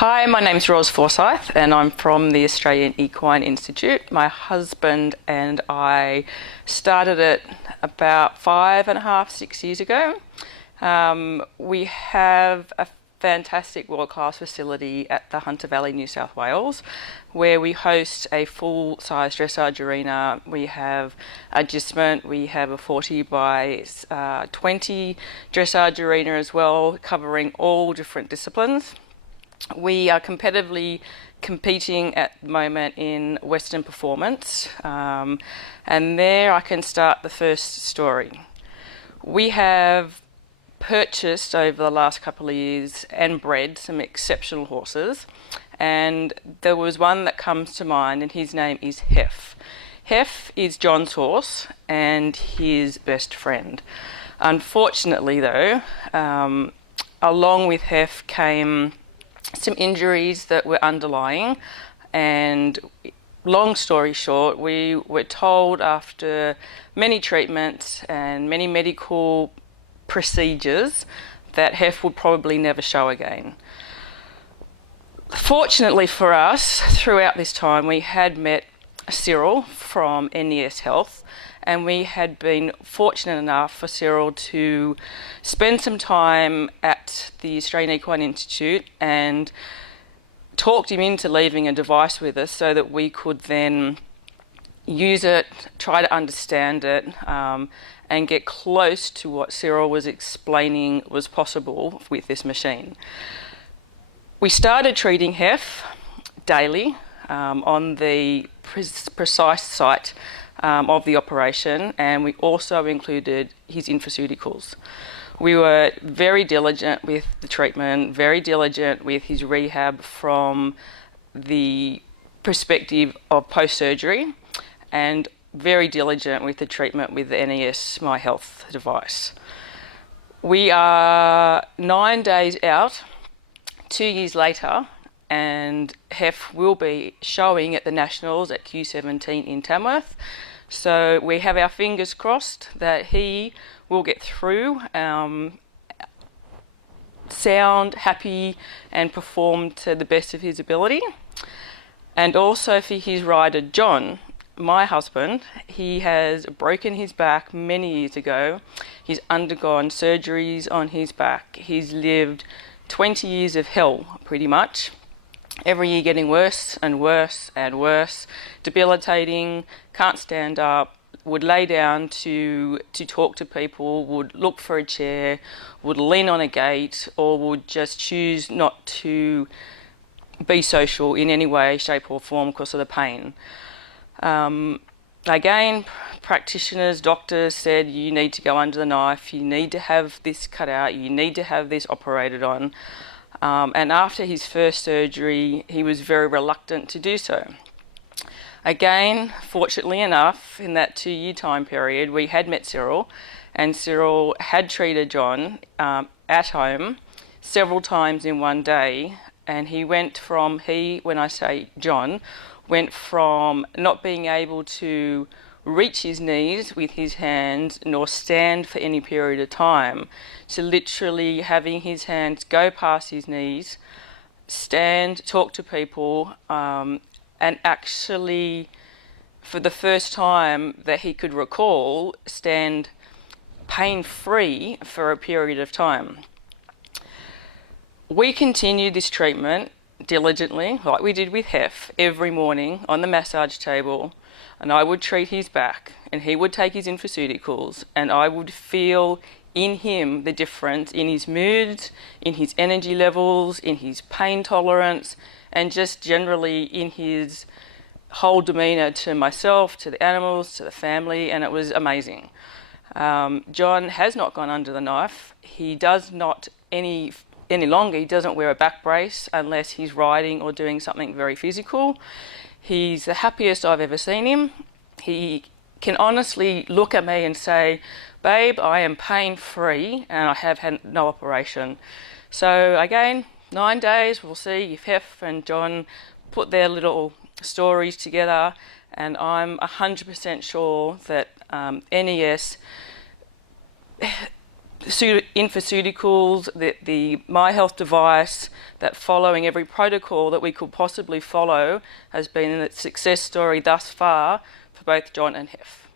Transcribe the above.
Hi, my name's Roz Forsyth and I'm from the Australian Equine Institute. My husband and I started it about 5.5, 6 years ago. We have a fantastic world-class facility at the Hunter Valley, New South Wales, where we host a full-size dressage arena. We have agistment, we have a 40 by 20 dressage arena as well, covering all different disciplines. We are competitively competing at the moment in Western Performance, and there I can start the first story. We have purchased over the last couple of years and bred some exceptional horses, and there was one that comes to mind, and his name is Hef. Hef is John's horse and his best friend. Unfortunately though, along with Hef came some injuries that were underlying, and long story short, we were told after many treatments and many medical procedures that Hef would probably never show again. Fortunately for us, throughout this time we had met Cyril from NES Health, and we had been fortunate enough for Cyril to spend some time at the Australian Equine Institute and talked him into leaving a device with us so that we could then use it, try to understand it, and get close to what Cyril was explaining was possible with this machine. We started treating Hef daily on the precise site of the operation, and we also included his infoceuticals. We were very diligent with the treatment, very diligent with his rehab from the perspective of post-surgery, and very diligent with the treatment with the NES My Health device. We are 9 days out, 2 years later, and Hef will be showing at the Nationals at Q17 in Tamworth. So we have our fingers crossed that he will get through, sound, happy, and perform to the best of his ability. And also for his rider John, my husband, he has broken his back many years ago. He's undergone surgeries on his back. He's lived 20 years of hell, pretty much. Every year getting worse and worse and worse, debilitating, can't stand up, would lay down to talk to people, would look for a chair, would lean on a gate, or would just choose not to be social in any way, shape or form because of the pain. Again, practitioners, doctors said you need to go under the knife, you need to have this cut out, you need to have this operated on. And after his first surgery, he was very reluctant to do so. Again, fortunately enough, in that 2-year time period, we had met Cyril, and Cyril had treated John at home several times in one day, and he went from, when I say John, went from not being able to reach his knees with his hands nor stand for any period of time to literally having his hands go past his knees, stand, talk to people, and actually, for the first time that he could recall, stand pain-free for a period of time. We continued this treatment diligently, like we did with Hef, every morning on the massage table, and I would treat his back, and he would take his infoceuticals, and I would feel in him the difference in his moods, in his energy levels, in his pain tolerance, and just generally in his whole demeanour to myself, to the animals, to the family, and it was amazing. John has not gone under the knife. He does not any longer. He doesn't wear a back brace unless he's riding or doing something very physical. He's the happiest I've ever seen him. He can honestly look at me and say, "Babe, I am pain-free and I have had no operation." So again, 9 days, we'll see if Hef and John put their little stories together, and I'm 100% sure that NES infoceuticals, the My Health device, that following every protocol that we could possibly follow has been a success story thus far for both John and Hef.